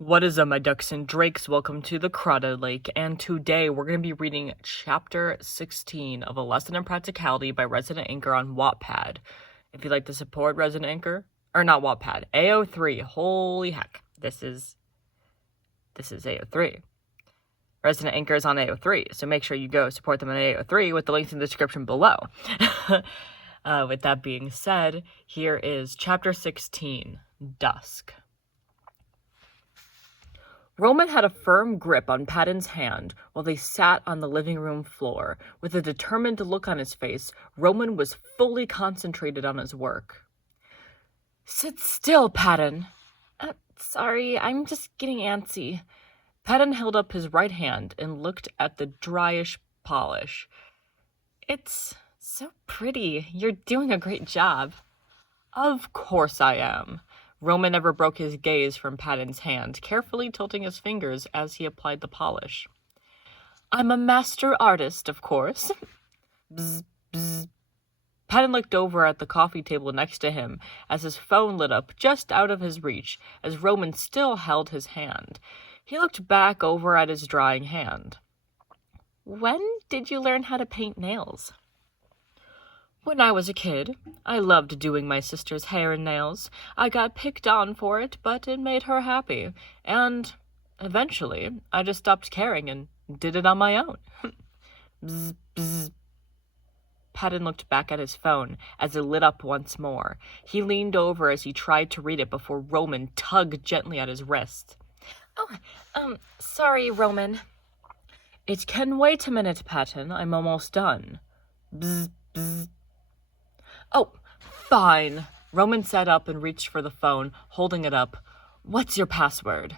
What is up, my ducks and drakes? Welcome to the Crowded Lake, and today we're going to be reading Chapter 16 of A Lesson in Practicality by ResidentAnchor on Wattpad. If you'd like to support ResidentAnchor, or not Wattpad, AO3, holy heck, this is AO3. ResidentAnchor is on AO3, so make sure you go support them on AO3 with the links in the description below. With that being said, here is Chapter 16, Dusk. Roman had a firm grip on Patton's hand while they sat on the living room floor. With a determined look on his face, Roman was fully concentrated on his work. "Sit still, Patton." Sorry, I'm just getting antsy." Patton held up his right hand and looked at the dryish polish. "It's so pretty. You're doing a great job." "Of course I am." Roman never broke his gaze from Patton's hand, carefully tilting his fingers as he applied the polish. "I'm a master artist, of course." Bzz, bzz. Patton looked over at the coffee table next to him as his phone lit up just out of his reach as Roman still held his hand. He looked back over at his drying hand. "When did you learn how to paint nails?" "When I was a kid. I loved doing my sister's hair and nails. I got picked on for it, but it made her happy. And eventually, I just stopped caring and did it on my own." Bzz, bzz. Patton looked back at his phone as it lit up once more. He leaned over as he tried to read it before Roman tugged gently at his wrist. Sorry, Roman." "It can wait a minute, Patton. I'm almost done." Bzz, bzz. "Oh, fine." Roman sat up and reached for the phone, holding it up. "What's your password?"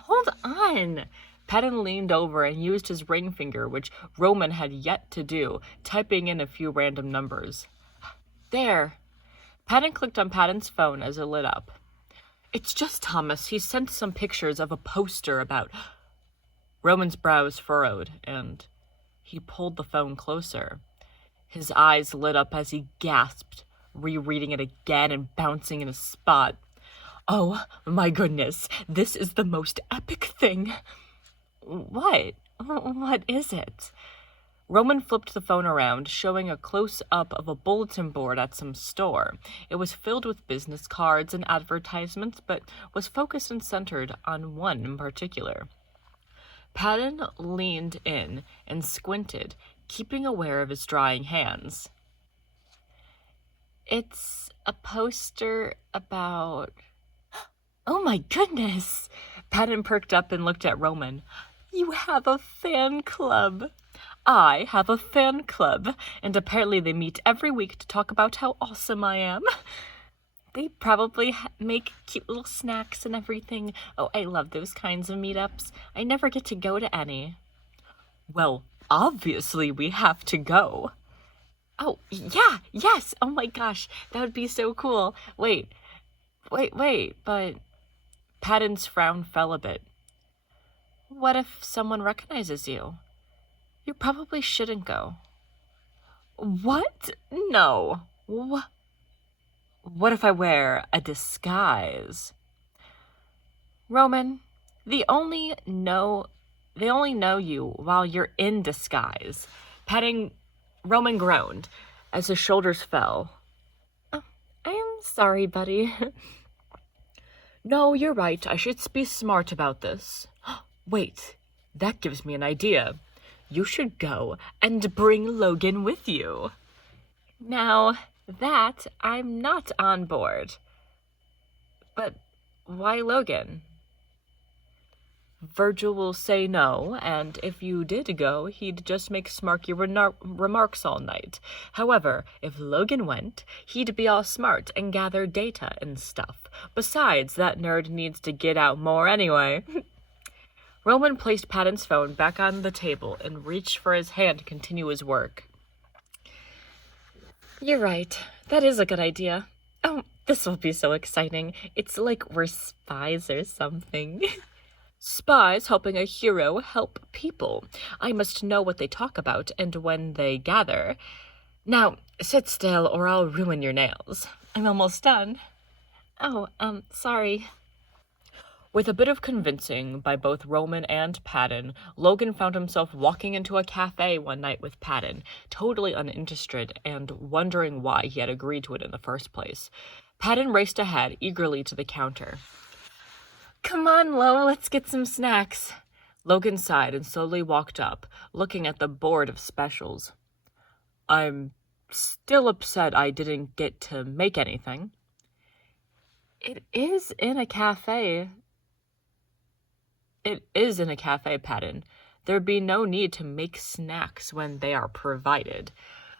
"Hold on." Patton leaned over and used his ring finger, which Roman had yet to do, typing in a few random numbers. "There." Patton clicked on Patton's phone as it lit up. "It's just Thomas. He sent some pictures of a poster about..." Roman's brows furrowed, and he pulled the phone closer. His eyes lit up as he gasped, rereading it again and bouncing in a spot. "Oh, my goodness, this is the most epic thing." What? What is it?" Roman flipped the phone around, showing a close-up of a bulletin board at some store. It was filled with business cards and advertisements, but was focused and centered on one in particular. Patton leaned in and squinted, keeping aware of his drying hands. "It's a poster about..." "Oh my goodness!" Patton perked up and looked at Roman. "You have a fan club." "I have a fan club, and apparently they meet every week to talk about how awesome I am." "They probably make cute little snacks and everything. Oh, I love those kinds of meetups. I never get to go to any." "Well, obviously we have to go." "Oh, yeah, yes, oh my gosh, that would be so cool. Wait, but..." Patton's frown fell a bit. "What if someone recognizes you? You probably shouldn't go." "What? No. What if I wear a disguise?" "Roman, they only know you while you're in disguise." Roman groaned as his shoulders fell. "Oh, I am sorry, buddy." "No, you're right. I should be smart about this." "Wait, that gives me an idea. You should go and bring Logan with you." "Now, that I'm not on board." "But why Logan?" "Virgil will say no, and if you did go, he'd just make smarky remarks all night. However, if Logan went, he'd be all smart and gather data and stuff. Besides, that nerd needs to get out more anyway." Roman placed Patton's phone back on the table and reached for his hand to continue his work. "You're right. That is a good idea. Oh, this will be so exciting. It's like we're spies or something." "Spies helping a hero help people. I must know what they talk about and when they gather. Now, sit still or I'll ruin your nails." "I'm almost done." "Oh, sorry." With a bit of convincing by both Roman and Patton, Logan found himself walking into a cafe one night with Patton, totally uninterested and wondering why he had agreed to it in the first place. Patton raced ahead eagerly to the counter. "Come on, Lo, let's get some snacks." Logan sighed and slowly walked up, looking at the board of specials. "I'm still upset I didn't get to make anything." It is in a cafe, Patton. There'd be no need to make snacks when they are provided.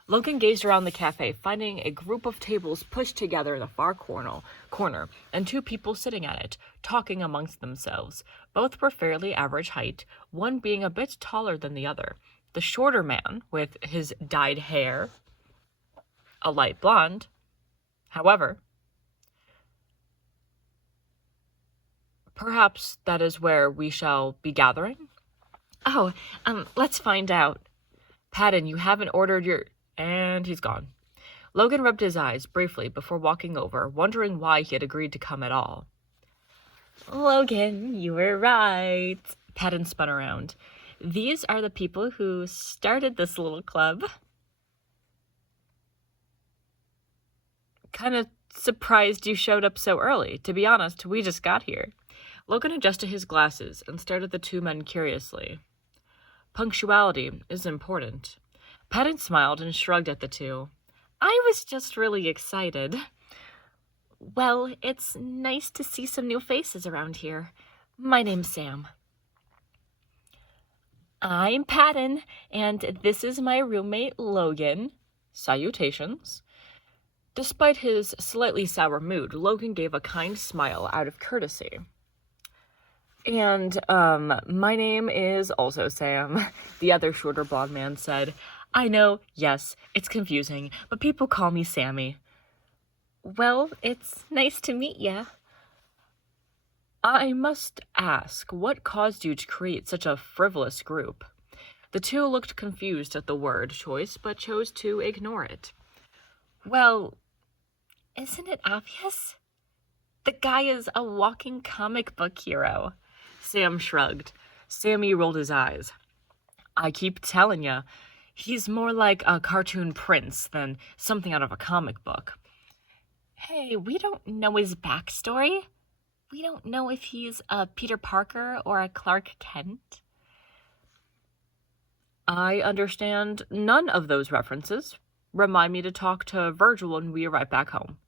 Logan gazed around the cafe, finding a group of tables pushed together in the far corner, and two people sitting at it, talking amongst themselves. Both were fairly average height, one being a bit taller than the other. The shorter man, with his dyed hair, a light blonde. However, perhaps that is where we shall be gathering? Oh, let's find out. Patton, you haven't ordered your... And he's gone. Logan rubbed his eyes briefly before walking over, wondering why he had agreed to come at all. Logan, you were right. Patton spun around. These are the people who started this little club. Kind of surprised you showed up so early. To be honest, we just got here. Logan adjusted his glasses and stared at the two men curiously. Punctuality is important. Patton smiled and shrugged at the two. I was just really excited. Well, it's nice to see some new faces around here. My name's Sam. I'm Patton, and this is my roommate, Logan. Salutations. Despite his slightly sour mood, Logan gave a kind smile out of courtesy. And, my name is also Sam, the other shorter blonde man said. I know, yes, it's confusing, but people call me Sammy. Well, it's nice to meet ya. I must ask, what caused you to create such a frivolous group? The two looked confused at the word choice, but chose to ignore it. Well, isn't it obvious? The guy is a walking comic book hero. Sam shrugged. Sammy rolled his eyes. I keep telling ya, he's more like a cartoon prince than something out of a comic book. Hey, we don't know his backstory. We don't know if he's a Peter Parker or a Clark Kent. I understand none of those references. Remind me to talk to Virgil when we arrive back home.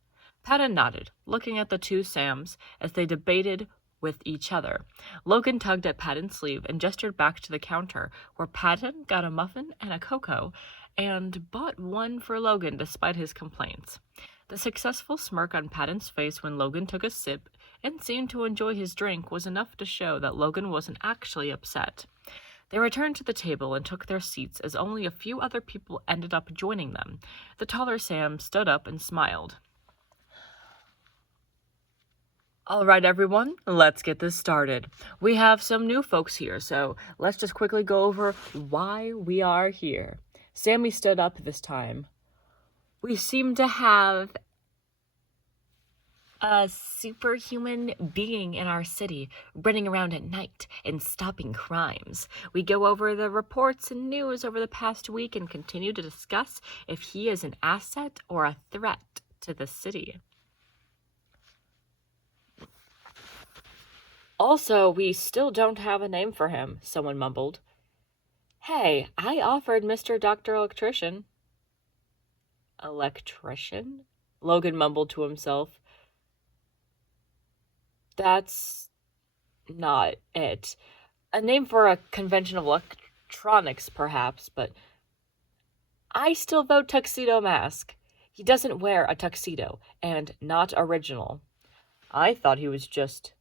Patton nodded, looking at the two Sams as they debated with each other. Logan tugged at Patton's sleeve and gestured back to the counter, where Patton got a muffin and a cocoa, and bought one for Logan despite his complaints. The successful smirk on Patton's face when Logan took a sip and seemed to enjoy his drink was enough to show that Logan wasn't actually upset. They returned to the table and took their seats as only a few other people ended up joining them. The taller Sam stood up and smiled. All right, everyone, let's get this started. We have some new folks here, so let's just quickly go over why we are here. Sammy stood up this time. We seem to have a superhuman being in our city, running around at night and stopping crimes. We go over the reports and news over the past week and continue to discuss if he is an asset or a threat to the city. Also, we still don't have a name for him, someone mumbled. Hey, I offered Mr. Dr. Electrician. Electrician? Logan mumbled to himself. That's not it. A name for a convention of electronics, perhaps, but I still vote Tuxedo Mask. He doesn't wear a tuxedo, and not original. I thought he was just...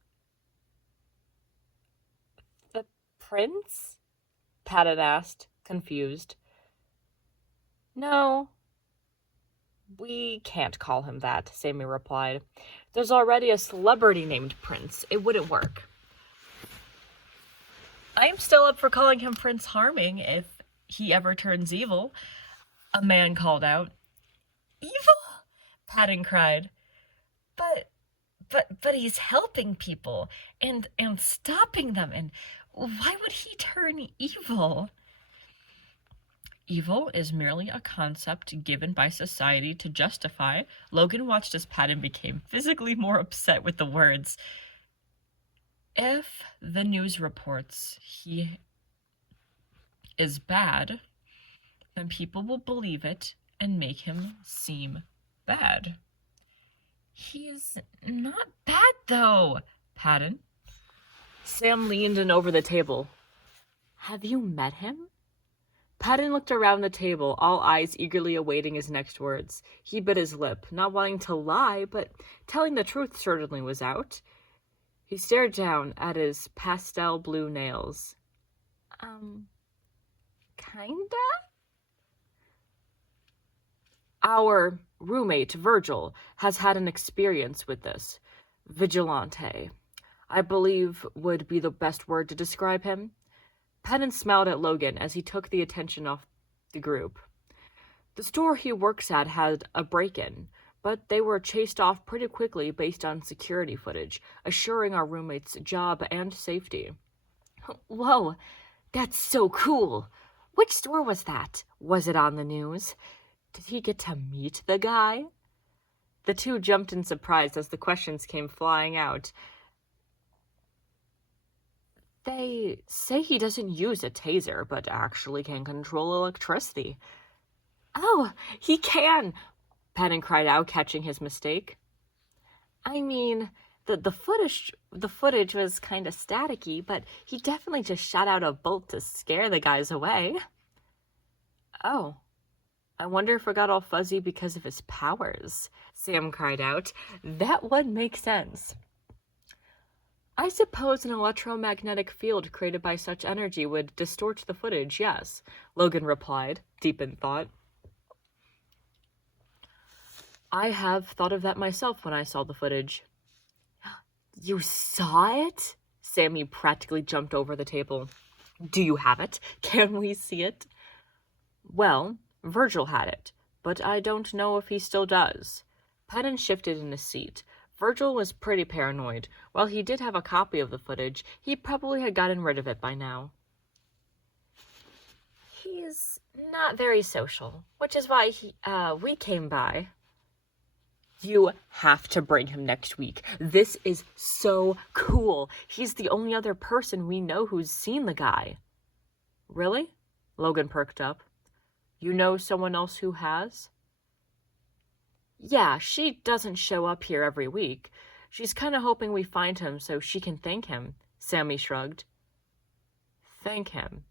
The prince? Patton asked, confused. No, we can't call him that, Sammy replied. There's already a celebrity named Prince. It wouldn't work. I'm still up for calling him Prince Harming if he ever turns evil, a man called out. Evil? Patton cried. But But he's helping people and stopping them, and why would he turn evil? Evil is merely a concept given by society to justify. Logan watched as Patton became physically more upset with the words. If the news reports he is bad, then people will believe it and make him seem bad. He's not bad, though, Patton. Sam leaned in over the table. Have you met him? Patton looked around the table, all eyes eagerly awaiting his next words. He bit his lip, not wanting to lie, but telling the truth certainly was out. He stared down at his pastel blue nails. Kinda? Our roommate, Virgil, has had an experience with this. Vigilante, I believe, would be the best word to describe him. Patton smiled at Logan as he took the attention off the group. The store he works at had a break-in, but they were chased off pretty quickly based on security footage, assuring our roommate's job and safety. Whoa, that's so cool. Which store was that? Was it on the news? Did he get to meet the guy? The two jumped in surprise as the questions came flying out. They say he doesn't use a taser, but actually can control electricity. Oh, he can, Patton cried out, catching his mistake. I mean, the footage was kind of staticky, but he definitely just shot out a bolt to scare the guys away. Oh, I wonder if it got all fuzzy because of his powers, Sam cried out. That would make sense. I suppose an electromagnetic field created by such energy would distort the footage, yes, Logan replied, deep in thought. I have thought of that myself when I saw the footage. You saw it? Sammy practically jumped over the table. Do you have it? Can we see it? Well, Virgil had it, but I don't know if he still does. Patton shifted in his seat. Virgil was pretty paranoid. While he did have a copy of the footage, he probably had gotten rid of it by now. He's not very social, which is why we came by. You have to bring him next week. This is so cool. He's the only other person we know who's seen the guy. Really? Logan perked up. You know someone else who has? Yeah, she doesn't show up here every week. She's kind of hoping we find him so she can thank him, Sammy shrugged. Thank him?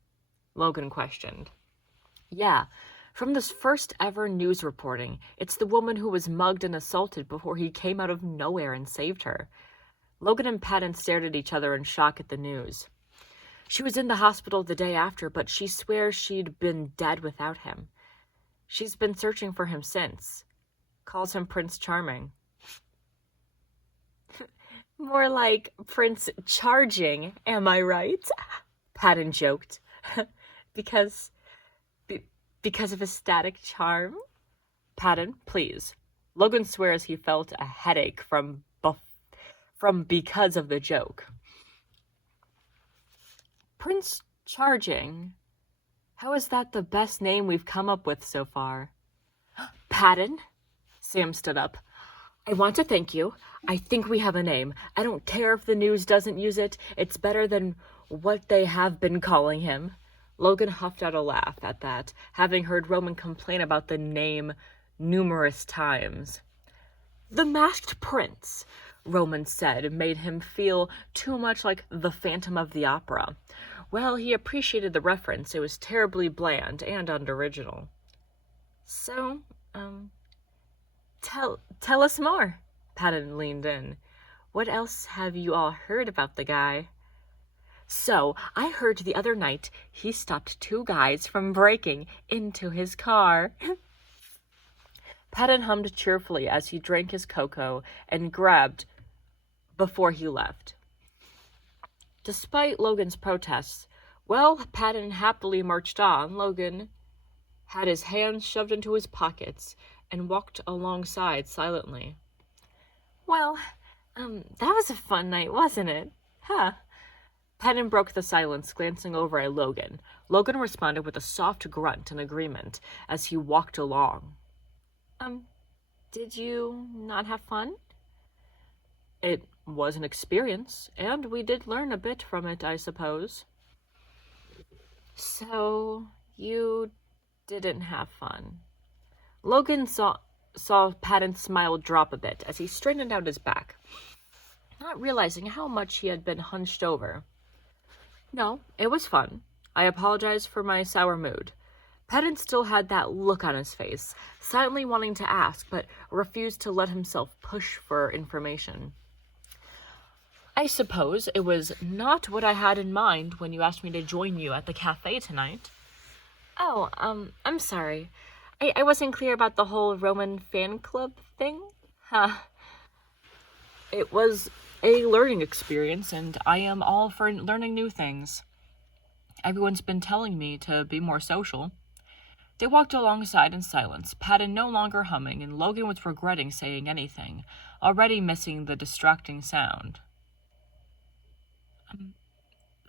Logan questioned. Yeah, from this first ever news reporting, it's the woman who was mugged and assaulted before he came out of nowhere and saved her. Logan and Patton stared at each other in shock at the news. She was in the hospital the day after, but she swears she'd been dead without him. She's been searching for him since. Calls him Prince Charming. More like Prince Charging, am I right? Patton joked. Because of his static charm? Patton, please. Logan swears he felt a headache from because of the joke. Prince Charging? How is that the best name we've come up with so far? Patton? Sam stood up. I want to thank you. I think we have a name. I don't care if the news doesn't use it. It's better than what they have been calling him. Logan huffed out a laugh at that, having heard Roman complain about the name numerous times. The Masked Prince, Roman said, made him feel too much like the Phantom of the Opera. Well, he appreciated the reference. It was terribly bland and unoriginal. So, Tell us more, Patton leaned in. What else have you all heard about the guy? So, I heard the other night he stopped two guys from breaking into his car. Patton hummed cheerfully as he drank his cocoa and grabbed before he left. Despite Logan's protests, Patton happily marched on. Logan had his hands shoved into his pockets and walked alongside silently. Well, That was a fun night, wasn't it? Huh. Patton broke the silence, glancing over at Logan. Logan responded with a soft grunt in agreement as he walked along. Did you not have fun? It was an experience, and we did learn a bit from it, I suppose. So, you didn't have fun. Logan saw Patton's smile drop a bit as he straightened out his back, not realizing how much he had been hunched over. No, it was fun. I apologize for my sour mood. Patton still had that look on his face, silently wanting to ask, but refused to let himself push for information. I suppose it was not what I had in mind when you asked me to join you at the cafe tonight. Oh, I'm sorry. I wasn't clear about the whole Roman fan club thing. It was a learning experience, and I am all for learning new things. Everyone's been telling me to be more social. They walked alongside in silence, Patton no longer humming, and Logan was regretting saying anything, already missing the distracting sound.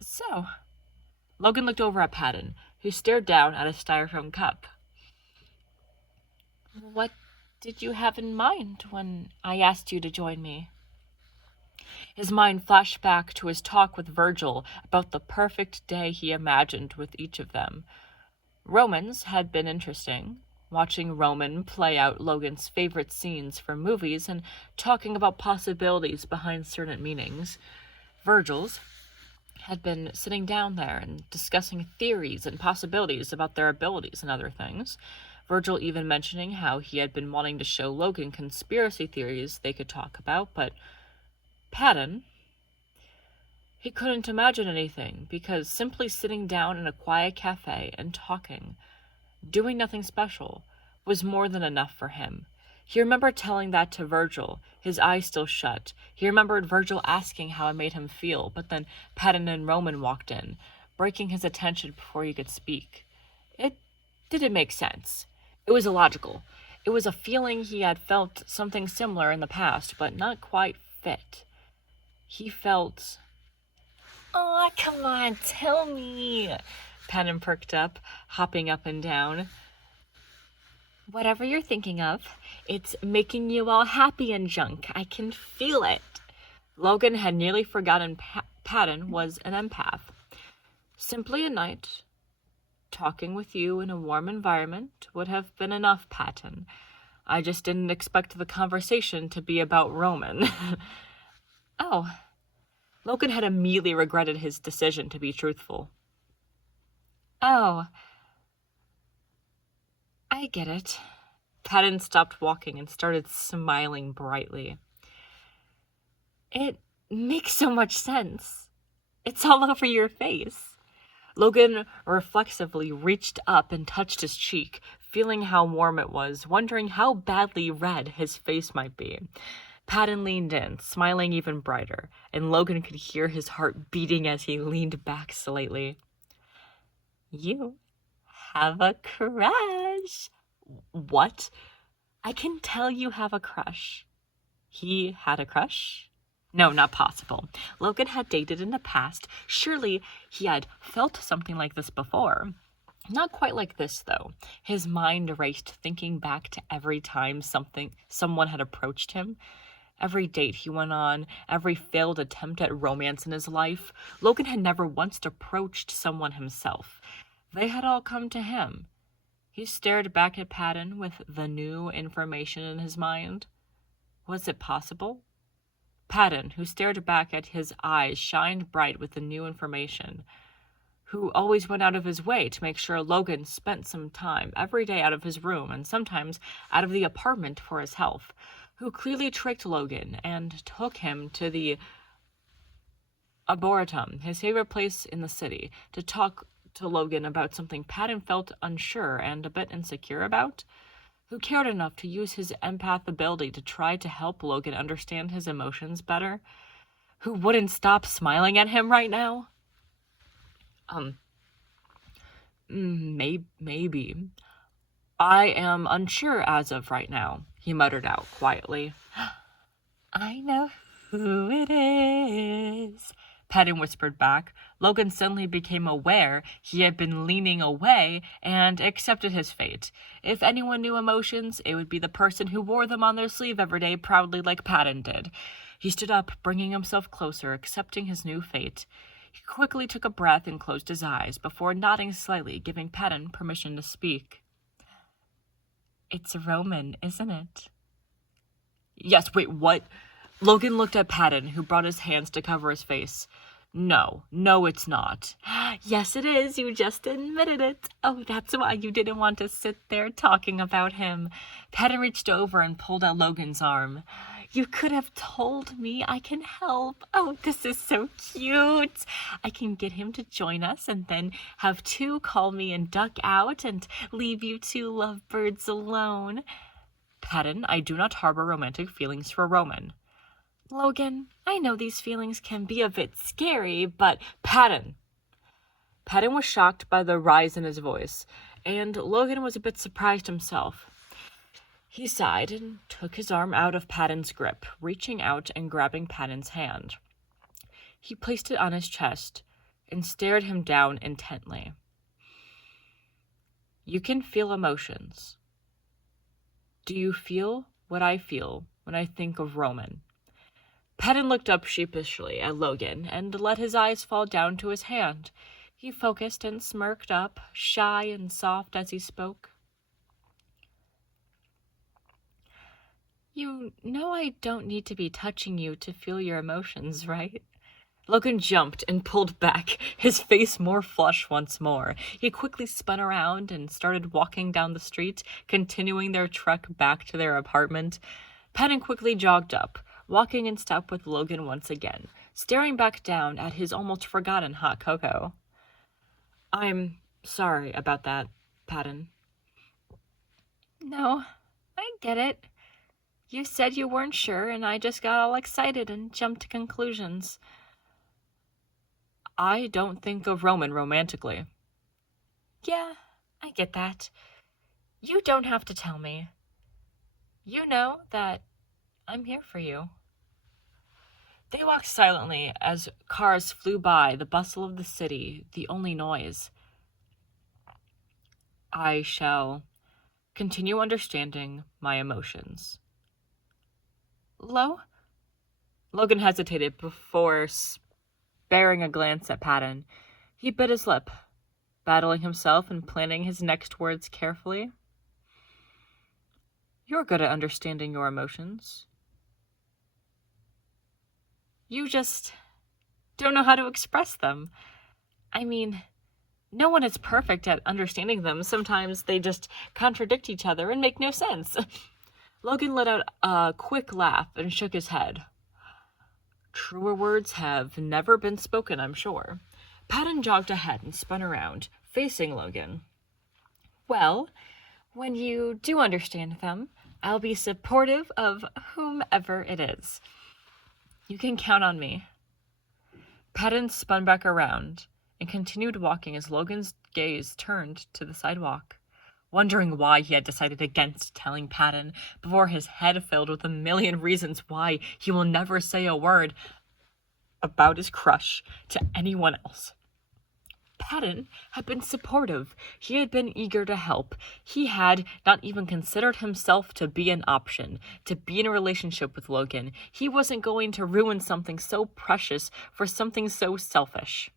So, Logan looked over at Patton, who stared down at a styrofoam cup. What did you have in mind when I asked you to join me? His mind flashed back to his talk with Virgil about the perfect day he imagined with each of them. Romans had been interesting, watching Roman play out Logan's favorite scenes from movies and talking about possibilities behind certain meanings. Virgil's had been sitting down there and discussing theories and possibilities about their abilities and other things. Virgil even mentioning how he had been wanting to show Logan conspiracy theories they could talk about, but Patton, he couldn't imagine anything because simply sitting down in a quiet cafe and talking, doing nothing special, was more than enough for him. He remembered telling that to Virgil, his eyes still shut. He remembered Virgil asking how it made him feel, but then Patton and Roman walked in, breaking his attention before he could speak. It didn't make sense. It was illogical. It was a feeling he had felt something similar in the past, but not quite fit. He felt... Oh, come on, tell me. Patton perked up, hopping up and down. Whatever you're thinking of, it's making you all happy and junk. I can feel it. Logan had nearly forgotten Patton was an empath. Simply a night, talking with you in a warm environment would have been enough, Patton. I just didn't expect the conversation to be about Roman. Oh. Logan had immediately regretted his decision to be truthful. Oh. I get it. Patton stopped walking and started smiling brightly. It makes so much sense. It's all over your face. Logan reflexively reached up and touched his cheek, feeling how warm it was, wondering how badly red his face might be. Patton leaned in, smiling even brighter, and Logan could hear his heart beating as he leaned back slightly. You have a crush. What? I can tell you have a crush. He had a crush? No, not possible. Logan had dated in the past. Surely he had felt something like this before. Not quite like this, though. His mind raced, thinking back to every time someone had approached him. Every date he went on, every failed attempt at romance in his life. Logan had never once approached someone himself. They had all come to him. He stared back at Patton with the new information in his mind. Was it possible? Patton, who stared back at his eyes shined bright with the new information, who always went out of his way to make sure Logan spent some time every day out of his room and sometimes out of the apartment for his health, who clearly tricked Logan and took him to the Arboretum, his favorite place in the city, to talk to Logan about something Patton felt unsure and a bit insecure about, who cared enough to use his empath ability to try to help Logan understand his emotions better, who wouldn't stop smiling at him right now. Maybe. I am unsure as of right now, he muttered out quietly. I know who it is, Patton whispered back. Logan suddenly became aware he had been leaning away and accepted his fate. If anyone knew emotions, it would be the person who wore them on their sleeve every day proudly like Patton did. He stood up, bringing himself closer, accepting his new fate. He quickly took a breath and closed his eyes before nodding slightly, giving Patton permission to speak. It's Roman, isn't it? Yes, wait, what? Logan looked at Patton, who brought his hands to cover his face. No, it's not. Yes, it is. You just admitted it. Oh, that's why you didn't want to sit there talking about him. Patton reached over and pulled out Logan's arm. You could have told me. I can help. Oh, this is so cute. I can get him to join us and then have two call me and duck out and leave you two lovebirds alone. Patton, I do not harbor romantic feelings for Roman. Logan, I know these feelings can be a bit scary, but Patton. Patton was shocked by the rise in his voice, and Logan was a bit surprised himself. He sighed and took his arm out of Patton's grip, reaching out and grabbing Patton's hand. He placed it on his chest and stared him down intently. You can feel emotions. Do you feel what I feel when I think of Roman? Patton looked up sheepishly at Logan and let his eyes fall down to his hand. He focused and smirked up, shy and soft as he spoke. You know I don't need to be touching you to feel your emotions, right? Logan jumped and pulled back, his face more flushed once more. He quickly spun around and started walking down the street, continuing their trek back to their apartment. Patton quickly jogged up, walking in step with Logan once again, staring back down at his almost forgotten hot cocoa. I'm sorry about that, Patton. No, I get it. You said you weren't sure, and I just got all excited and jumped to conclusions. I don't think of Roman romantically. Yeah, I get that. You don't have to tell me. You know that I'm here for you. They walked silently as cars flew by, the bustle of the city, the only noise. I shall continue understanding my emotions. Lo? Logan hesitated before sparing a glance at Patton. He bit his lip, battling himself and planning his next words carefully. You're good at understanding your emotions. You just don't know how to express them. I mean, no one is perfect at understanding them. Sometimes they just contradict each other and make no sense. Logan let out a quick laugh and shook his head. Truer words have never been spoken, I'm sure. Patton jogged ahead and spun around, facing Logan. Well, when you do understand them, I'll be supportive of whomever it is. You can count on me. Patton spun back around and continued walking as Logan's gaze turned to the sidewalk, wondering why he had decided against telling Patton before his head filled with a million reasons why he will never say a word about his crush to anyone else. Patton had been supportive. He had been eager to help. He had not even considered himself to be an option, to be in a relationship with Logan. He wasn't going to ruin something so precious for something so selfish.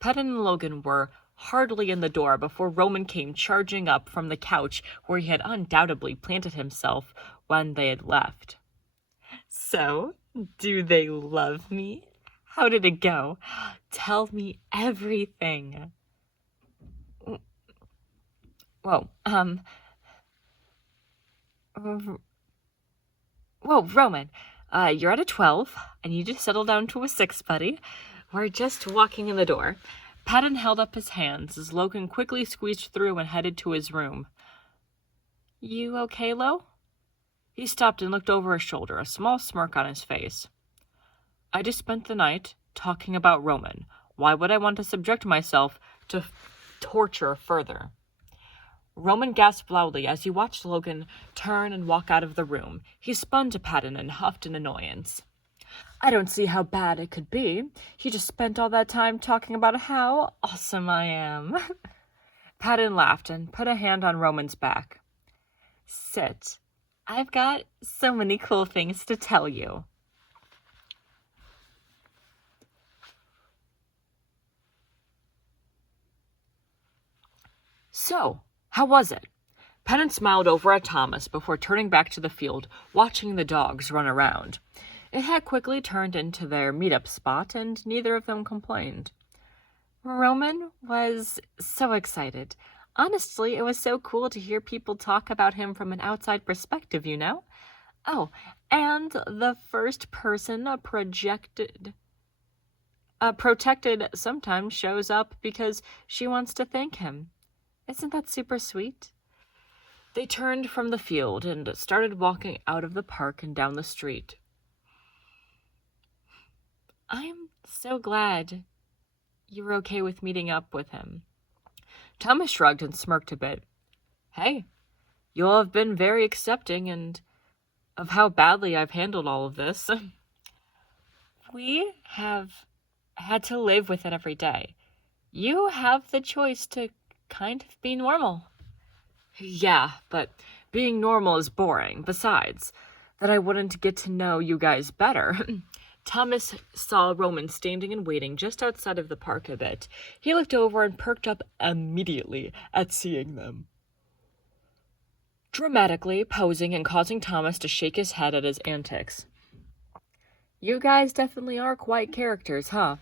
Patton and Logan were hardly in the door before Roman came charging up from the couch where he had undoubtedly planted himself when they had left. So, do they love me? How did it go? Tell me everything. Whoa, Roman, you're at a 12. I need you to settle down to a 6, buddy. We're just walking in the door. Patton held up his hands as Logan quickly squeezed through and headed to his room. You okay, Lo? He stopped and looked over his shoulder, a small smirk on his face. I just spent the night talking about Roman. Why would I want to subject myself to torture further? Roman gasped loudly as he watched Logan turn and walk out of the room. He spun to Patton and huffed in annoyance. I don't see how bad it could be. He just spent all that time talking about how awesome I am. Paddin laughed and put a hand on Roman's back. Sit. I've got so many cool things to tell you. So, how was it? Paddin smiled over at Thomas before turning back to the field, watching the dogs run around. It had quickly turned into their meetup spot, and neither of them complained. Roman was so excited. Honestly, it was so cool to hear people talk about him from an outside perspective, you know? Oh, and the first person protected sometimes shows up because she wants to thank him. Isn't that super sweet? They turned from the field and started walking out of the park and down the street. I'm so glad you were okay with meeting up with him. Thomas shrugged and smirked a bit. Hey, you all have been very accepting and of how badly I've handled all of this. We have had to live with it every day. You have the choice to kind of be normal. Yeah, but being normal is boring. Besides, that I wouldn't get to know you guys better. Thomas saw Roman standing and waiting just outside of the park a bit. He looked over and perked up immediately at seeing them, dramatically posing and causing Thomas to shake his head at his antics. You guys definitely are quite characters, huh?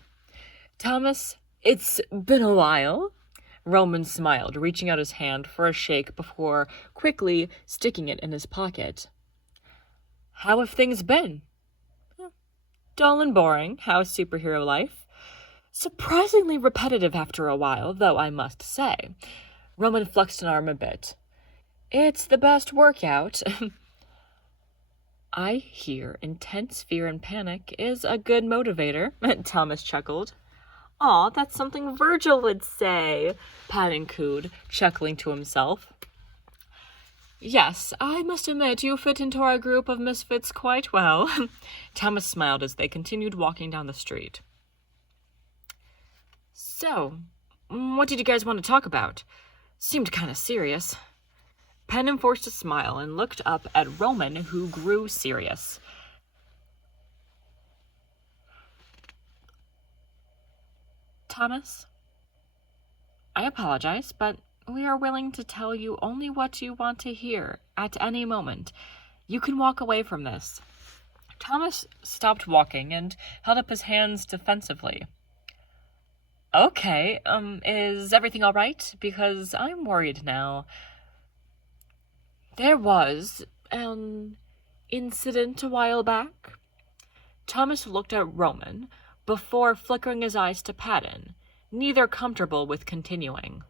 Thomas, it's been a while. Roman smiled, reaching out his hand for a shake before quickly sticking it in his pocket. How have things been? Dull and boring. How's superhero life? Surprisingly repetitive after a while, though I must say. Roman flexed an arm a bit. It's the best workout. I hear intense fear and panic is a good motivator, Thomas chuckled. Aw, that's something Virgil would say, Paddin cooed, chuckling to himself. Yes, I must admit you fit into our group of misfits quite well. Thomas smiled as they continued walking down the street. So, what did you guys want to talk about? Seemed kind of serious. Paddin forced a smile and looked up at Roman, who grew serious. Thomas, I apologize, but we are willing to tell you only what you want to hear at any moment. You can walk away from this. Thomas stopped walking and held up his hands defensively. Okay, is everything all right? Because I'm worried now. There was an incident a while back. Thomas looked at Roman before flickering his eyes to Paddin, neither comfortable with continuing.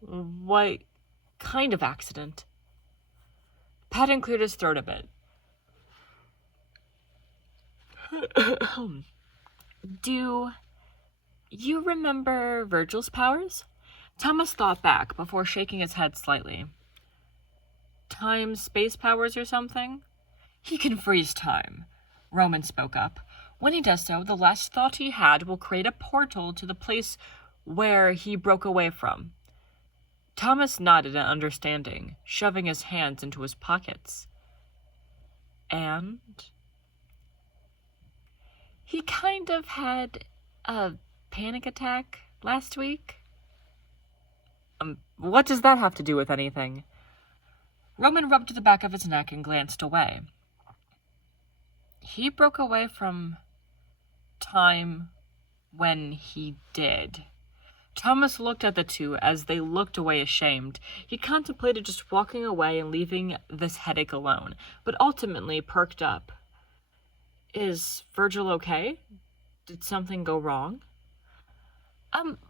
What kind of accident? Paddin cleared his throat a bit. Do you remember Virgil's powers? Thomas thought back before shaking his head slightly. Time-space powers or something? He can freeze time, Roman spoke up. When he does so, the last thought he had will create a portal to the place where he broke away from. Thomas nodded in understanding, shoving his hands into his pockets. And he kind of had a panic attack last week. What does that have to do with anything? Roman rubbed the back of his neck and glanced away. He broke away from time when he did. Thomas looked at the two as they looked away ashamed. He contemplated just walking away and leaving this headache alone, but ultimately perked up. Is Virgil okay? Did something go wrong?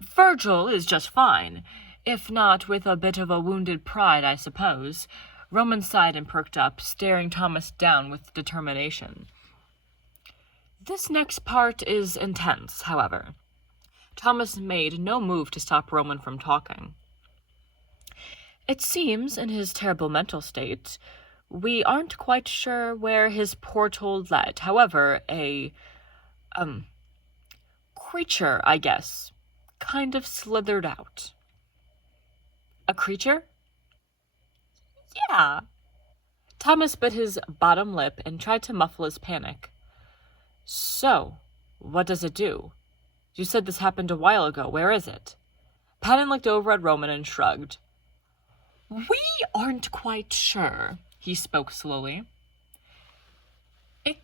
Virgil is just fine. If not with a bit of a wounded pride, I suppose. Roman sighed and perked up, staring Thomas down with determination. This next part is intense, however. Thomas made no move to stop Roman from talking. It seems, in his terrible mental state, We aren't quite sure where his portal led. However, a creature, I guess, kind of slithered out. A creature? Yeah. Thomas bit his bottom lip and tried to muffle his panic. So, what does it do? You said this happened a while ago. Where is it? Patton looked over at Roman and shrugged. We aren't quite sure, he spoke slowly. It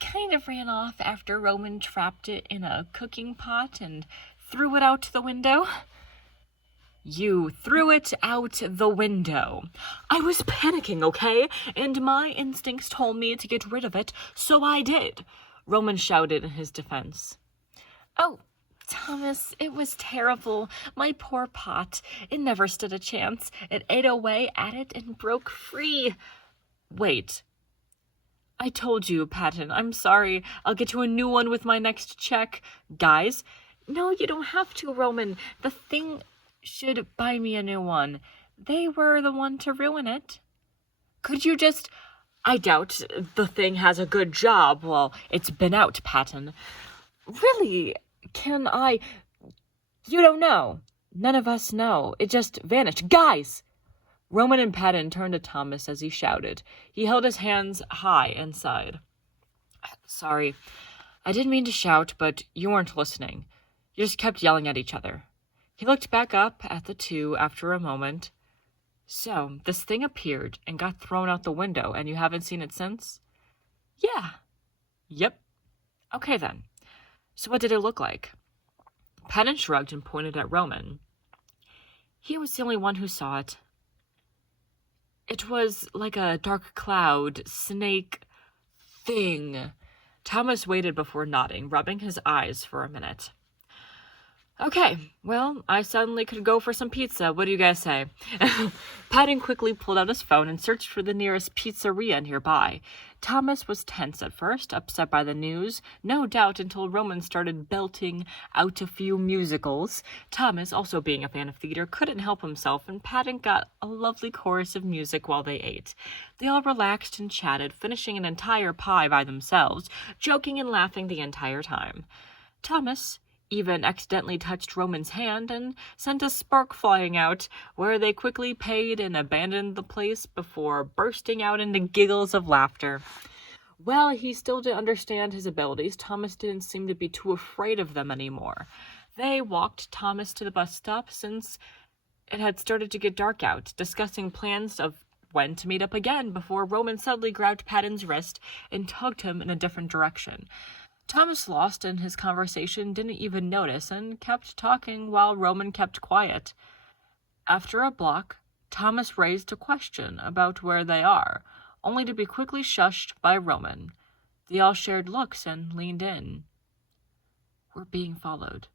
kind of ran off after Roman trapped it in a cooking pot and threw it out the window. You threw it out the window. I was panicking, okay? And my instincts told me to get rid of it, so I did, Roman shouted in his defense. Oh, Thomas, it was terrible. My poor pot. It never stood a chance. It ate away at it and broke free. Wait. I told you, Patton. I'm sorry. I'll get you a new one with my next check. Guys? No, you don't have to, Roman. The thing should buy me a new one. They were the one to ruin it. Could you just... I doubt the thing has a good job. Well, it's been out, Patton. Really? Can I... You don't know. None of us know. It just vanished. Guys! Roman and Patton turned to Thomas as he shouted. He held his hands high and sighed. Sorry. I didn't mean to shout, but you weren't listening. You just kept yelling at each other. He looked back up at the two after a moment. So, this thing appeared and got thrown out the window, and you haven't seen it since? Yeah. Yep. Okay, then. So what did it look like? Patton shrugged and pointed at Roman. He was the only one who saw it. It was like a dark cloud, snake thing. Thomas waited before nodding, rubbing his eyes for a minute. Okay, well, I suddenly could go for some pizza. What do you guys say? Patton quickly pulled out his phone and searched for the nearest pizzeria nearby. Thomas was tense at first, upset by the news, no doubt until Roman started belting out a few musicals. Thomas, also being a fan of theater, couldn't help himself, and Patton got a lovely chorus of music while they ate. They all relaxed and chatted, finishing an entire pie by themselves, joking and laughing the entire time. Thomas even accidentally touched Roman's hand and sent a spark flying out, where they quickly paid and abandoned the place before bursting out into giggles of laughter. While he still didn't understand his abilities, Thomas didn't seem to be too afraid of them anymore. They walked Thomas to the bus stop since it had started to get dark out, discussing plans of when to meet up again before Roman suddenly grabbed Patton's wrist and tugged him in a different direction. Thomas, lost in his conversation, didn't even notice and kept talking while Roman kept quiet. After a block, Thomas raised a question about where they are, only to be quickly shushed by Roman. They all shared looks and leaned in. We're being followed.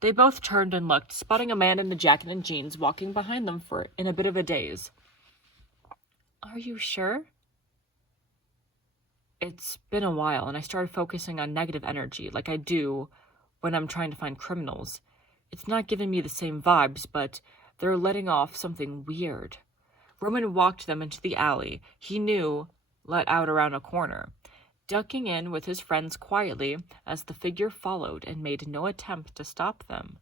They both turned and looked, spotting a man in a jacket and jeans walking behind them in a bit of a daze. Are you sure? It's been a while, and I started focusing on negative energy, like I do when I'm trying to find criminals. It's not giving me the same vibes, but they're letting off something weird. Roman walked them into the alley he knew let out around a corner, ducking in with his friends quietly as the figure followed and made no attempt to stop them.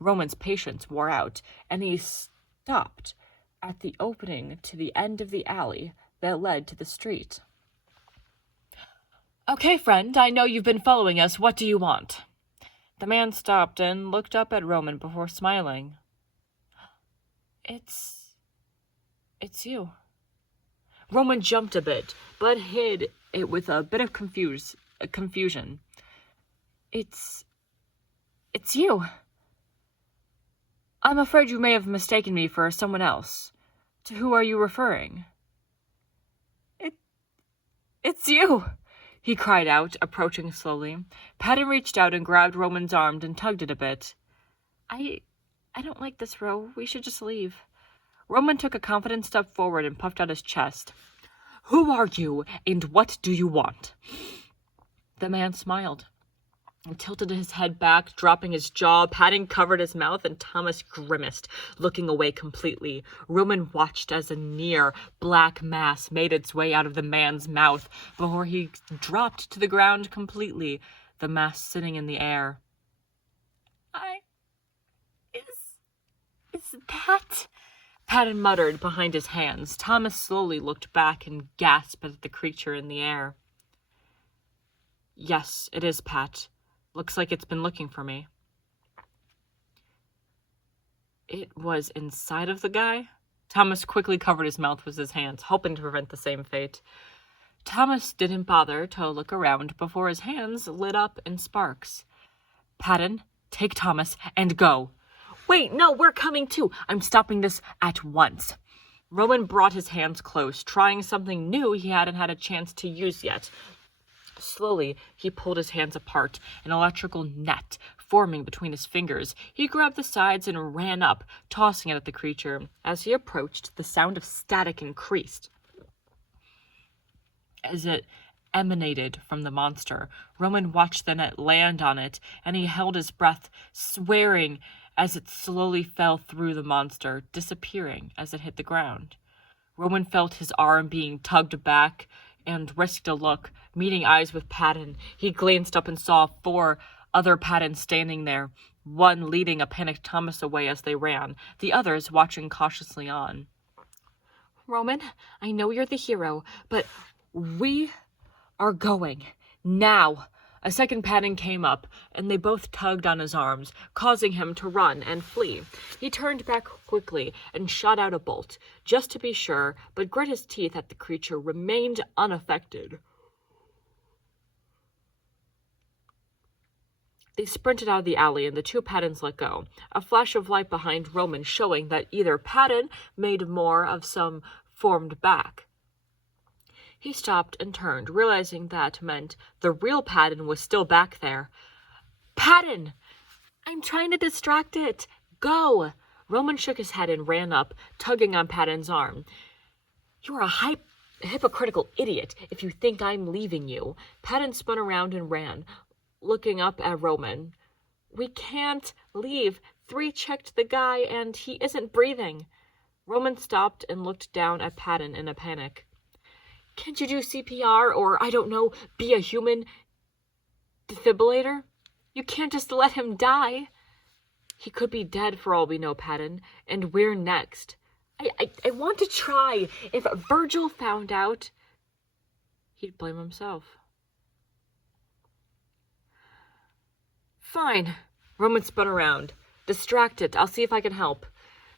Roman's patience wore out, and he stopped at the opening to the end of the alley that led to the street. Okay, friend, I know you've been following us. What do you want? The man stopped and looked up at Roman before smiling. It's you. Roman jumped a bit, but hid it with a bit of confusion. It's you. I'm afraid you may have mistaken me for someone else. To who are you referring? It's you, he cried out, approaching slowly. Patton reached out and grabbed Roman's arm and tugged it a bit. I don't like this, Ro. We should just leave. Roman took a confident step forward and puffed out his chest. Who are you, and what do you want? The man smiled. and tilted his head back, dropping his jaw. Padding covered his mouth, and Thomas grimaced, looking away completely. Roman watched as a near black mass made its way out of the man's mouth before he dropped to the ground completely, the mass sitting in the air. Is that? Paddin muttered behind his hands. Thomas slowly looked back and gasped at the creature in the air. Yes, it is, Pat. Looks like it's been looking for me. It was inside of the guy? Thomas quickly covered his mouth with his hands, hoping to prevent the same fate. Thomas didn't bother to look around before his hands lit up in sparks. Paddin, take Thomas and go. Wait, no, we're coming too. I'm stopping this at once. Roman brought his hands close, trying something new he hadn't had a chance to use yet. Slowly, he pulled his hands apart, an electrical net forming between his fingers. He grabbed the sides and ran up, tossing it at the creature. As he approached, the sound of static increased as it emanated from the monster. Roman watched the net land on it, and he held his breath, swearing as it slowly fell through the monster, disappearing as it hit the ground. Roman felt his arm being tugged back and risked a look, meeting eyes with Paddin. He glanced up and saw 4 other Paddins standing there, one leading a panicked Thomas away as they ran, the others watching cautiously on. Roman, I know you're the hero, but we are going now. A second Paddin came up, and they both tugged on his arms, causing him to run and flee. He turned back quickly and shot out a bolt, just to be sure, but grit his teeth at the creature remained unaffected. They sprinted out of the alley, and the 2 Paddins let go, a flash of light behind Roman showing that either Paddin made more of some formed back. He stopped and turned, realizing that meant the real Paddin was still back there. Paddin! I'm trying to distract it. Go! Roman shook his head and ran up, tugging on Paddin's arm. You're a hypocritical idiot if you think I'm leaving you. Paddin spun around and ran, looking up at Roman. We can't leave. 3 checked the guy and he isn't breathing. Roman stopped and looked down at Paddin in a panic. Can't you do CPR or, I don't know, be a human defibrillator? You can't just let him die. He could be dead for all we know, Paddin, and we're next. I want to try. If Virgil found out, he'd blame himself. Fine. Roman spun around. Distract it. I'll see if I can help.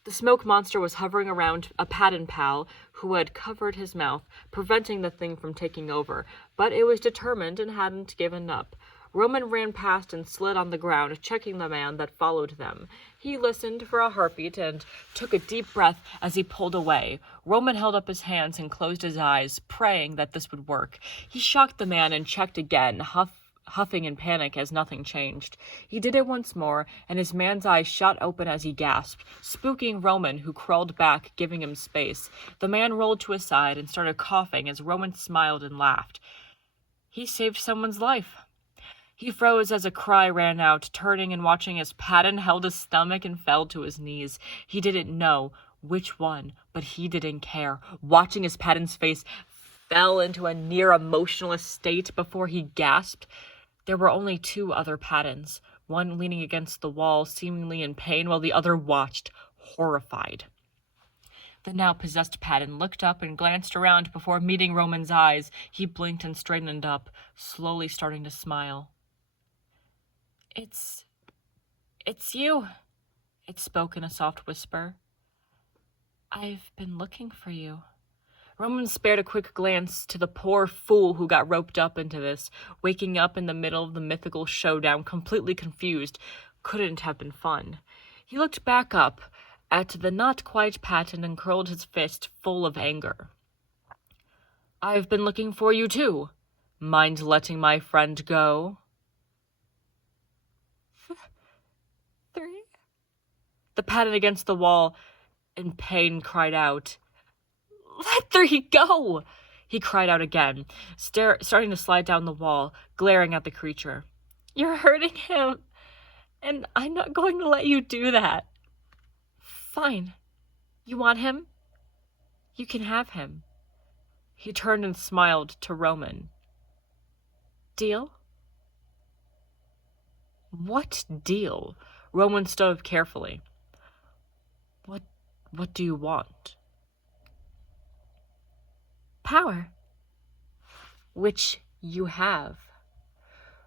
The smoke monster was hovering around a Paddin pal who had covered his mouth, preventing the thing from taking over, but it was determined and hadn't given up. Roman ran past and slid on the ground, checking the man that followed them. He listened for a heartbeat and took a deep breath as he pulled away. Roman held up his hands and closed his eyes, praying that this would work. He shocked the man and checked again, huffing in panic as nothing changed. He did it once more, and his man's eyes shot open as he gasped, spooking Roman, who crawled back, giving him space. The man rolled to his side and started coughing as Roman smiled and laughed. He saved someone's life. He froze as a cry ran out, turning and watching as Paddin held his stomach and fell to his knees. He didn't know which one, but he didn't care. Watching as Paddin's face fell into a near emotionless state before he gasped. There were only 2 other Paddins, one leaning against the wall, seemingly in pain, while the other watched, horrified. The now possessed Paddin looked up and glanced around before meeting Roman's eyes. He blinked and straightened up, slowly starting to smile. It's you, it spoke in a soft whisper. I've been looking for you. Roman spared a quick glance to the poor fool who got roped up into this, waking up in the middle of the mythical showdown, completely confused. Couldn't have been fun. He looked back up at the not-quite Paddin and curled his fist full of anger. I've been looking for you, too. Mind letting my friend go? 3? The Paddin against the wall in pain cried out. Let 3 go! He cried out again, starting to slide down the wall, glaring at the creature. You're hurting him, and I'm not going to let you do that. Fine. You want him? You can have him. He turned and smiled to Roman. Deal? What deal? Roman stood up carefully. What do you want? Power. Which you have.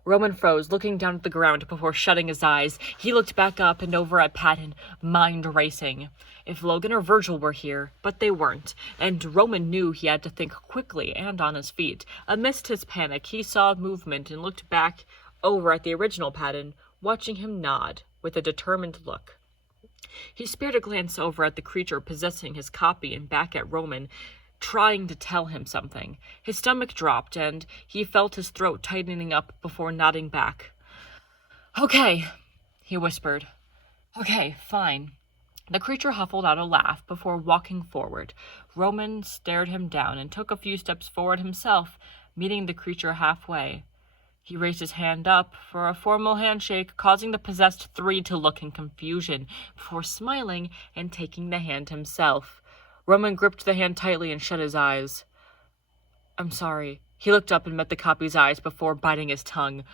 Roman froze, looking down at the ground before shutting his eyes. He looked back up and over at Patton, mind racing. If Logan or Virgil were here, but they weren't, and Roman knew he had to think quickly and on his feet. Amidst his panic, he saw movement and looked back over at the original Patton, watching him nod with a determined look. He spared a glance over at the creature possessing his copy and back at Roman, trying to tell him something. His stomach dropped, and he felt his throat tightening up before nodding back. Okay, he whispered. Okay, fine. The creature huffled out a laugh before walking forward. Roman stared him down and took a few steps forward himself, meeting the creature halfway. He raised his hand up for a formal handshake, causing the possessed three to look in confusion, before smiling and taking the hand himself. Roman gripped the hand tightly and shut his eyes. I'm sorry. He looked up and met the copy's eyes before biting his tongue.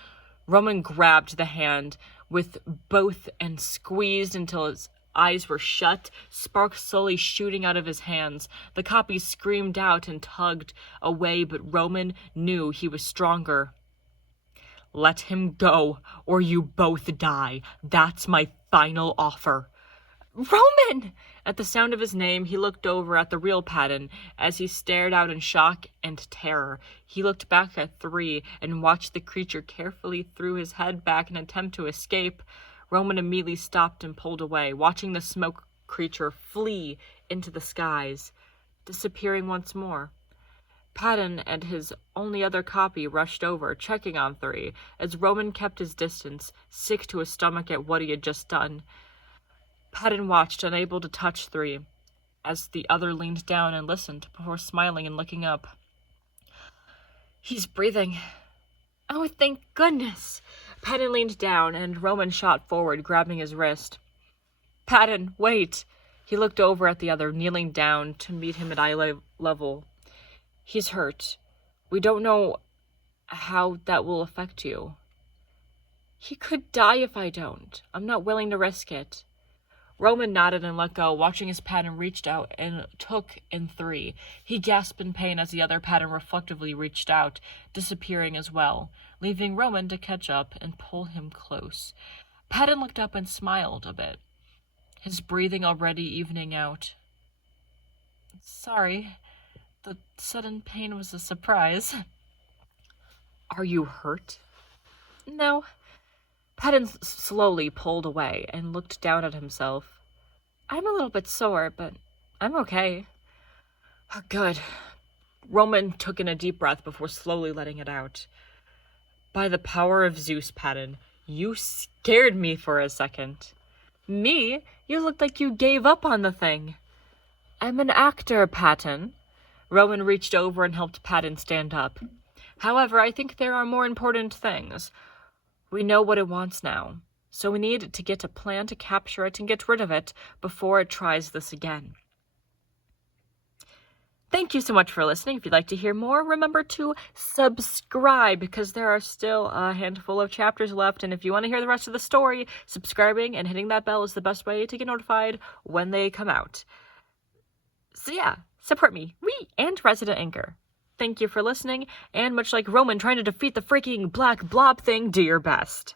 Roman grabbed the hand with both and squeezed until his eyes were shut, sparks slowly shooting out of his hands. The copy screamed out and tugged away, but Roman knew he was stronger. Let him go, or you both die. That's my final offer. Roman! At the sound of his name, he looked over at the real Patton as he stared out in shock and terror. He looked back at three and watched the creature carefully threw his head back in an attempt to escape. Roman immediately stopped and pulled away, watching the smoke creature flee into the skies, disappearing once more. Patton and his only other copy rushed over, checking on three, as Roman kept his distance, sick to his stomach at what he had just done. Patton watched, unable to touch three, as the other leaned down and listened before smiling and looking up. He's breathing. Oh, thank goodness! Patton leaned down, and Roman shot forward, grabbing his wrist. Patton, wait! He looked over at the other, kneeling down to meet him at eye level. He's hurt. We don't know how that will affect you. He could die if I don't. I'm not willing to risk it. Roman nodded and let go, watching his Patton reached out and took in three. He gasped in pain as the other Patton reflectively reached out, disappearing as well, leaving Roman to catch up and pull him close. Patton looked up and smiled a bit, his breathing already evening out. Sorry. The sudden pain was a surprise. Are you hurt? No. Patton slowly pulled away and looked down at himself. I'm a little bit sore, but I'm okay. Oh, good. Roman took in a deep breath before slowly letting it out. By the power of Zeus, Patton, you scared me for a second. Me? You looked like you gave up on the thing. I'm an actor, Patton. Roman reached over and helped Patton stand up. However, I think there are more important things. We know what it wants now, so we need to get a plan to capture it and get rid of it before it tries this again. Thank you so much for listening. If you'd like to hear more, remember to subscribe because there are still a handful of chapters left. And if you want to hear the rest of the story, subscribing and hitting that bell is the best way to get notified when they come out. So yeah, support me, and ResidentAnchor. Thank you for listening, and much like Roman trying to defeat the freaking black blob thing, do your best.